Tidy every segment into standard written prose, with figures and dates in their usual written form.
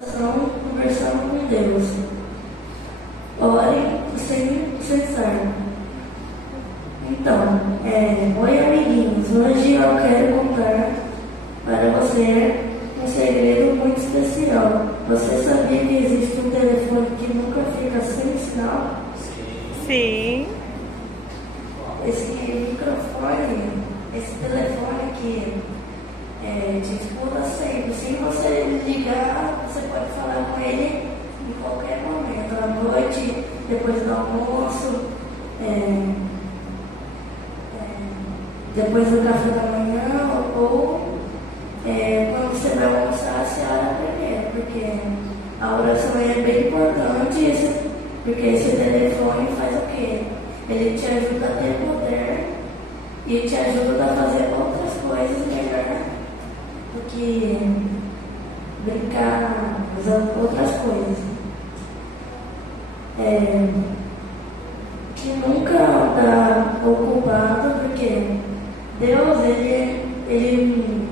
Conversando com Deus. Ore sem cessar. Então, oi amiguinhos, hoje eu quero contar para você um segredo muito especial. Você sabia que existe um telefone que nunca fica sem sinal? Sim. Esse microfone, esse telefone aqui, te escuta sempre. Se você ligar, você pode falar com ele em qualquer momento, à noite, depois do almoço, depois do café da manhã, ou quando você vai almoçar, você ora primeiro, porque a oração é bem importante, porque esse telefone faz o quê? Ele te ajuda a ter poder e te ajuda a fazer outras coisas melhor do que brincar usando outras coisas. Que nunca está ocupado, porque Deus, ele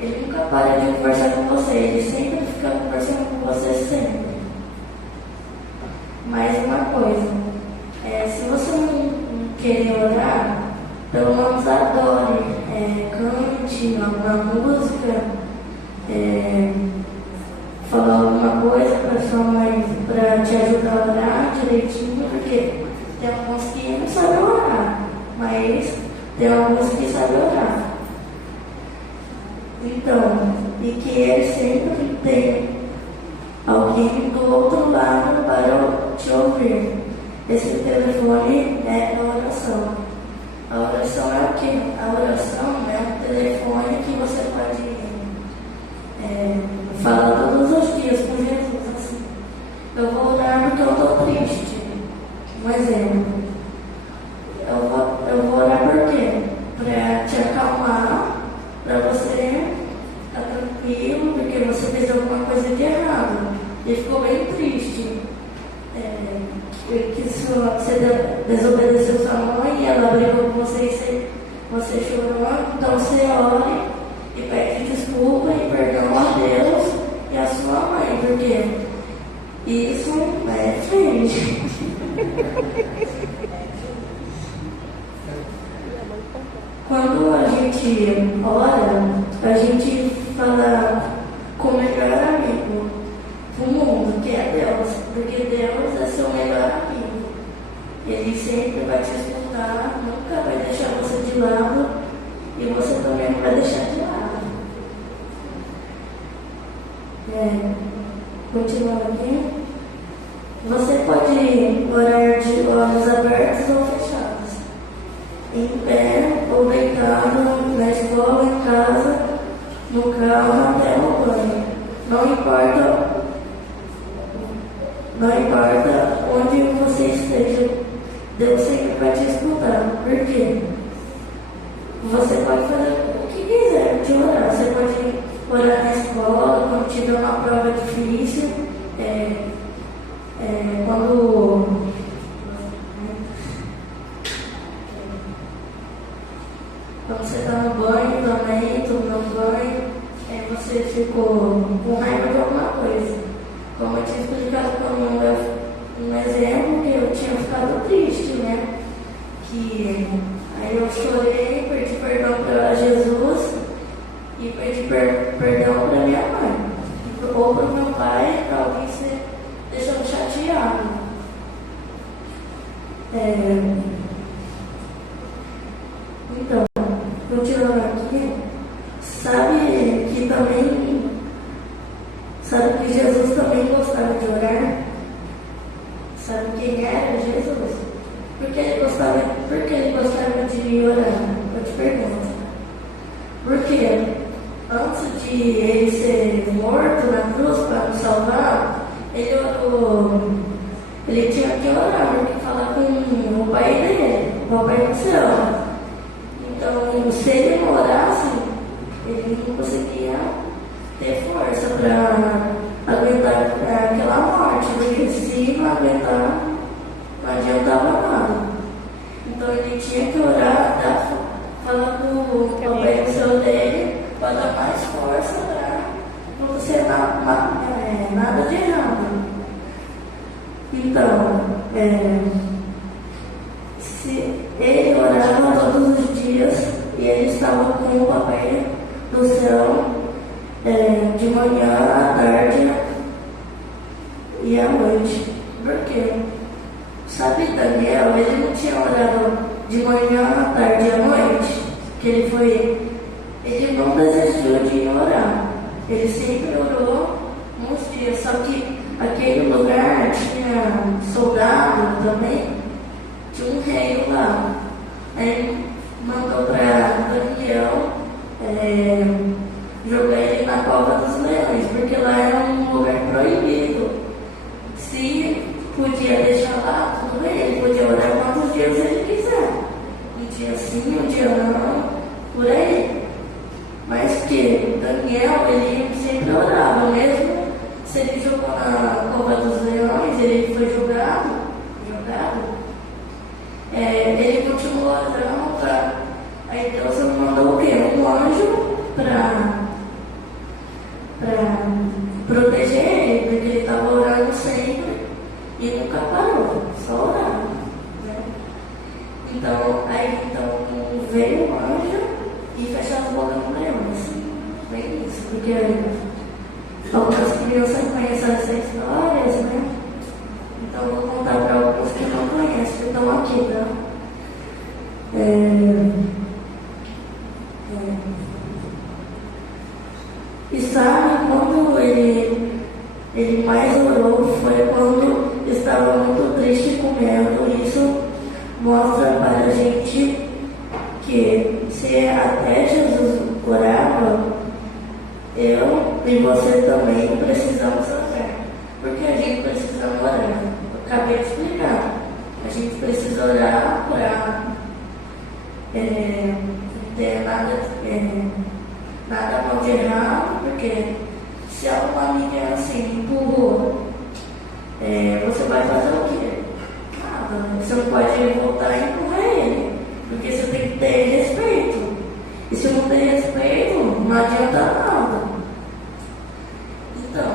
nunca para de conversar com você, ele sempre fica conversando com você sempre. Mais uma coisa, se você não querer orar, pelo menos adore, cante uma música, falar alguma coisa para sua mãe para te ajudar a orar direitinho, porque tem alguns que não sabem orar, mas tem alguns que sabem orar. Então, e que ele sempre tem alguém do outro lado para te ouvir. Esse telefone é a oração. A oração é o quê? A oração é um telefone que você pode falar todos os dias com Jesus. Assim, eu vou orar porque eu estou triste. Um exemplo. Eu vou orar por quê? Para te acalmar, para você ficar tranquilo, porque você fez alguma coisa de errado e ficou bem triste. Que você desobedeceu sua mãe, ela brigou com você e você chorou, então você ore e pede desculpa e perdão a Deus e a sua mãe, porque isso é diferente. Quando a gente ora, a gente fala com o melhor amigo do mundo, que é Deus, porque Deus é seu melhor amigo. Ele sempre vai te escutar, nunca vai deixar você de lado e você também não vai deixar de lado. Continuando aqui. Você pode orar de olhos abertos ou fechados, em pé ou deitado, na escola, em casa, no carro, até no banho. Não importa onde você esteja, Deus sempre vai te escutar. Por quê? Você pode fazer o que quiser de orar. Você pode orar na escola, quando tiver uma prova difícil, quando você está no banho também, tomando banho, você ficou com raiva de alguma coisa. Como eu tinha explicado um exemplo, que eu tinha ficado triste, né? Que aí eu chorei, pedi perdão para Jesus e pedi perdão para minha mãe. Ou para o meu pai, para alguém ser deixando chateado. Então, continuando aqui, sabe que Jesus também gostava de orar? Sabe quem era Jesus? Por que ele gostava de orar? Eu te pergunto. Porque antes de ele ser morto na cruz para nos salvar, ele orou. Ele tinha que orar, porque falar com o pai dele, o papai do céu. Então, se ele não orasse, ele não conseguia ter força para aguentar aquela morte, porque se não aguentar, não adiantava nada. Então ele tinha que orar, falar com o papai do céu dele, para dar mais força para não ser Então, se ele orava todos os dias e ele estava com o papai do céu de manhã, à tarde e à noite. Por quê? Sabe, Daniel, ele não tinha orado de manhã, à tarde e à noite, que ele não desistiu de orar. Ele sempre orou uns dias, só que aquele lugar tinha soldado também, tinha um rei lá. Aí mandou para Daniel jogar ele na cova dos leões, porque lá era um lugar proibido. Se podia deixar lá, tudo bem, ele podia orar quantos dias ele quiser. Um dia sim, um dia não, por aí. Mas que Daniel, ele sempre orava, mesmo se ele jogou na cova dos leões, ele foi jogado, ele continuou orando, aí Deus mandou o quê? Um anjo para proteger ele, porque ele estava orando sempre e nunca parou, só orava, né? Então veio o anjo e fechou as bocas com leões. Bem isso, porque algumas crianças conhecem essas histórias, né? Então eu vou contar para alguns que não conhecem, que estão aqui, tá? E sabe quando ele mais orou foi quando estava muito triste comendo. Isso mostra para a gente que se até Jesus orava, eu e você também precisamos orar. Porque a gente precisa orar. Eu acabei de explicar. A gente precisa orar para não ter nada mal de errado, porque se alguma amiga assim empurrou, você vai fazer o quê? Nada. Você não pode voltar e empurrar ele, porque você tem que ter respeito. E se não tem respeito, não adianta nada. Então,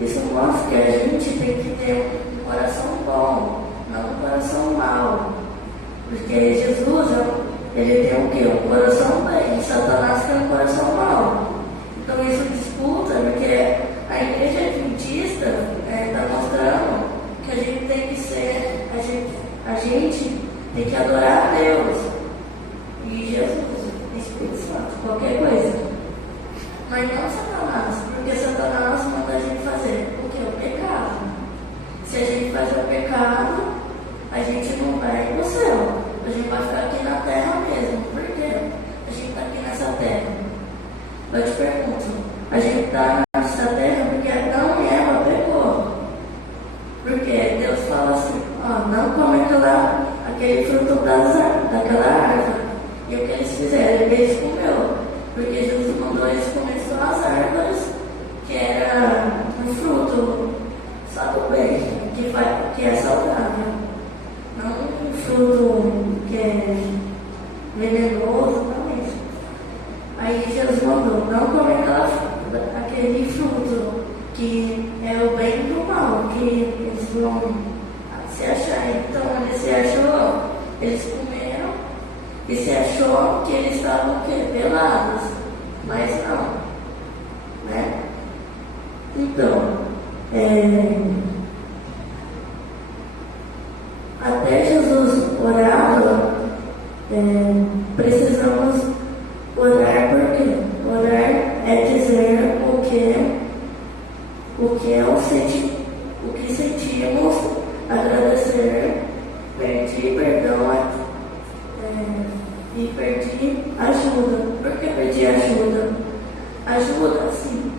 isso mostra que a gente tem que ter um coração bom, não um coração mau. Porque Jesus, ele tem o quê? Um coração bem. Satanás tem um coração mau. Então isso disputa, porque a igreja adventista está mostrando que a gente tem que ser, a gente tem que adorar a Deus e Jesus, Espírito Santo, qualquer coisa. Mas não Satanás, porque Satanás manda a gente fazer o que? O pecado. Se a gente fazer o pecado, a gente não vai pro céu. A gente vai ficar aqui na terra mesmo. Por quê? A gente está aqui nessa terra. Eu te pergunto, a gente está nessa terra porque Adão e Eva pecou. Porque Deus fala assim, não come aquele fruto daquela árvore. E o que eles fizeram? Eles comeu. Porque Jesus mandou eles comer só as árvores, que era um fruto só do bem, que é saudável. Não um fruto que é venenoso, não é isso. Aí Jesus mandou não comer aquele fruto que é o bem e do mal, que eles vão se achar. Então eles comeram e se achou que eles estavam pelados, mas não, né? Então, até Jesus orava, precisamos orar, porque orar é dizer o que sentimos, agradecer, pedir perdão e pedir ajuda. Por que pedir ajuda? Ajuda, sim.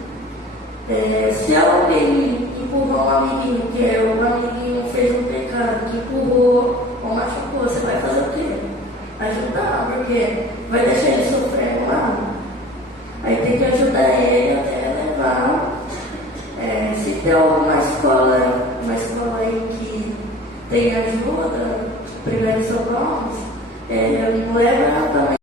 Se alguém empurrou um amiguinho, o amiguinho fez um pecado, que empurrou ou machucou, você vai fazer o quê? Ajudar, porque vai deixar ele sofrendo lá. Aí tem que ajudar ele até levar. Se tem alguma escola aí que tem ajuda, primeiros socorros, leva